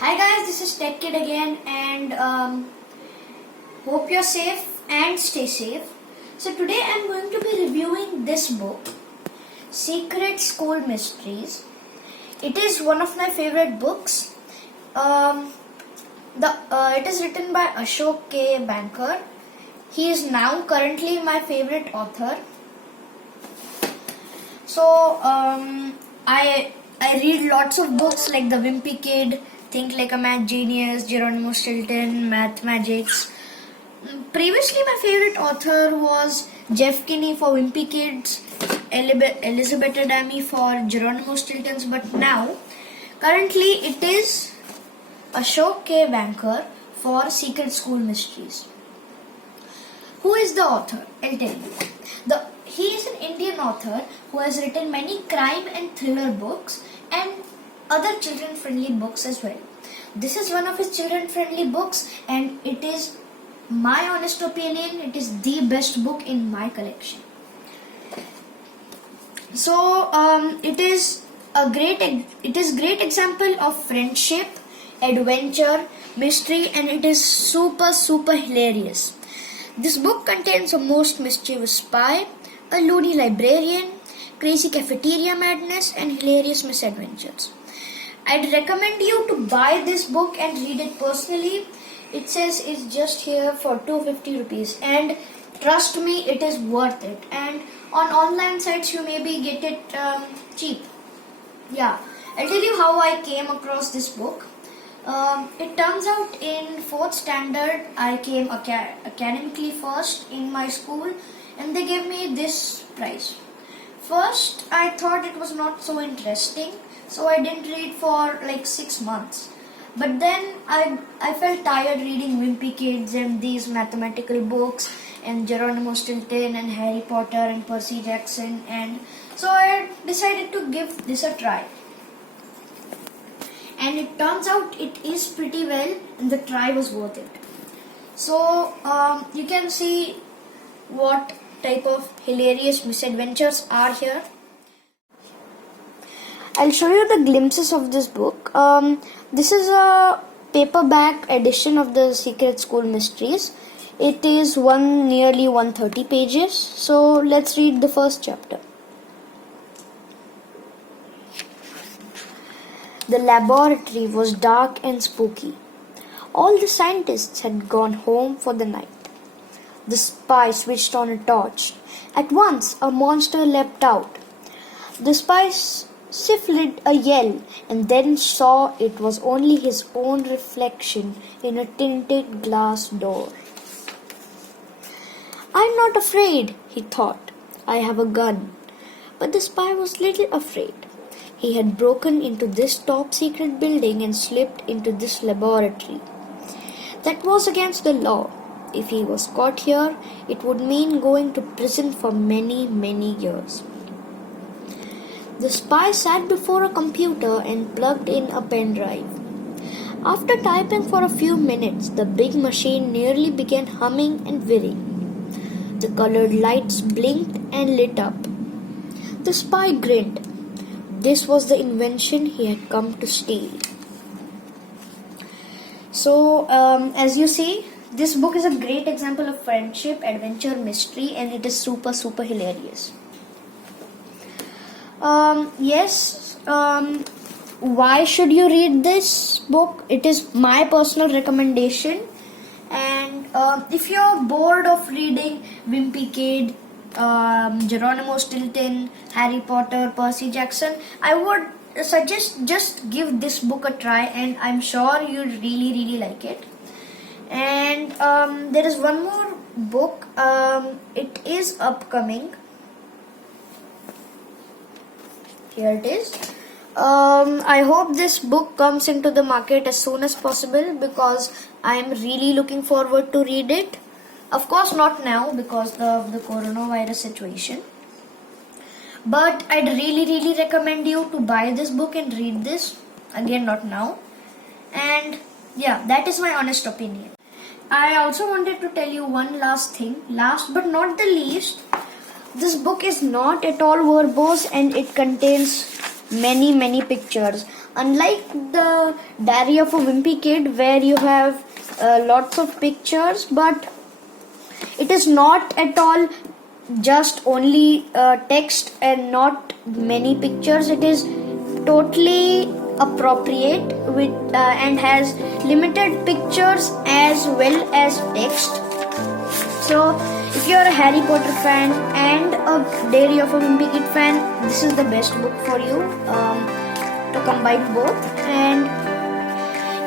Hi guys, this is Tech Kid again, and hope you're safe and stay safe. So today I'm going to be reviewing this book, Secret School Mysteries. It is one of my favorite books. It is written by Ashok K. Banker. He is now currently my favorite author. So I read lots of books like The Wimpy Kid, Think Like a Math Genius, Geronimo Stilton, Math Magics. Previously, my favorite author was Jeff Kinney for Wimpy Kids, Elizabeth Adami for Geronimo Stiltons, but now, currently, it is Ashok K. Banker for Secret School Mysteries. Who is the author? I'll tell you. He is an Indian author who has written many crime and thriller books and other children-friendly books as well. This is one of his children-friendly books, and it is my honest opinion, it is the best book in my collection. So it is great example of friendship, adventure, mystery, and it is super hilarious. This book contains a most mischievous spy, a loony librarian, crazy cafeteria madness, and hilarious misadventures. I'd recommend you to buy this book and read it personally. It says it's just here for 250 rupees, and trust me, it is worth it. And on online sites you maybe get it cheap. Yeah, I'll tell you how I came across this book. It turns out in 4th standard I came academically first in my school, and they gave me this prize. First, I thought it was not so interesting, so I didn't read for like 6 months. But then I felt tired reading Wimpy Kids and these mathematical books and Geronimo Stilton and Harry Potter and Percy Jackson, and so I decided to give this a try. And it turns out it is pretty well, and the try was worth it. So you can see what type of hilarious misadventures are here. I'll show you the glimpses of this book. This is a paperback edition of the Secret School Mysteries. It is nearly 130 pages. So let's read the first chapter. The laboratory was dark and spooky. All the scientists had gone home for the night. The spy switched on a torch. At once, a monster leapt out. The spy stifled a yell and then saw it was only his own reflection in a tinted glass door. "I'm not afraid," he thought. "I have a gun." But the spy was little afraid. He had broken into this top secret building and slipped into this laboratory. That was against the law. If he was caught here, it would mean going to prison for many years. The spy sat before a computer and plugged in a pen drive. After typing for a few minutes, the big machine nearly began humming and whirring. The colored lights blinked and lit up. The spy grinned. This was the invention he had come to steal. So, as you see, this book is a great example of friendship, adventure, mystery, and it is super hilarious. Why should you read this book? It is my personal recommendation. And if you're bored of reading Wimpy Kid, Geronimo Stilton, Harry Potter, Percy Jackson, I would suggest just give this book a try, and I'm sure you'll really like it. And there is one more book. It is upcoming. Here it is. I hope this book comes into the market as soon as possible because I am really looking forward to read it. Of course not now because of the coronavirus situation. But I'd really recommend you to buy this book and read this. Again, not now. And yeah, that is my honest opinion. I also wanted to tell you one last thing. Last but not the least, this book is not at all verbose and it contains many pictures. Unlike the Diary of a Wimpy Kid, where you have lots of pictures, but it is not at all just only text and not many pictures. It is totally appropriate with and has limited pictures as well as text. So if you are a Harry Potter fan and a Diary of a Wimpy Kid fan, this is the best book for you to combine both. And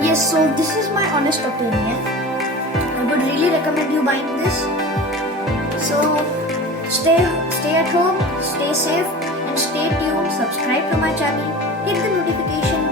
yes, so this is my honest opinion. I would really recommend you buying this. So stay at home, stay safe, and stay tuned. Subscribe to my channel, hit the notification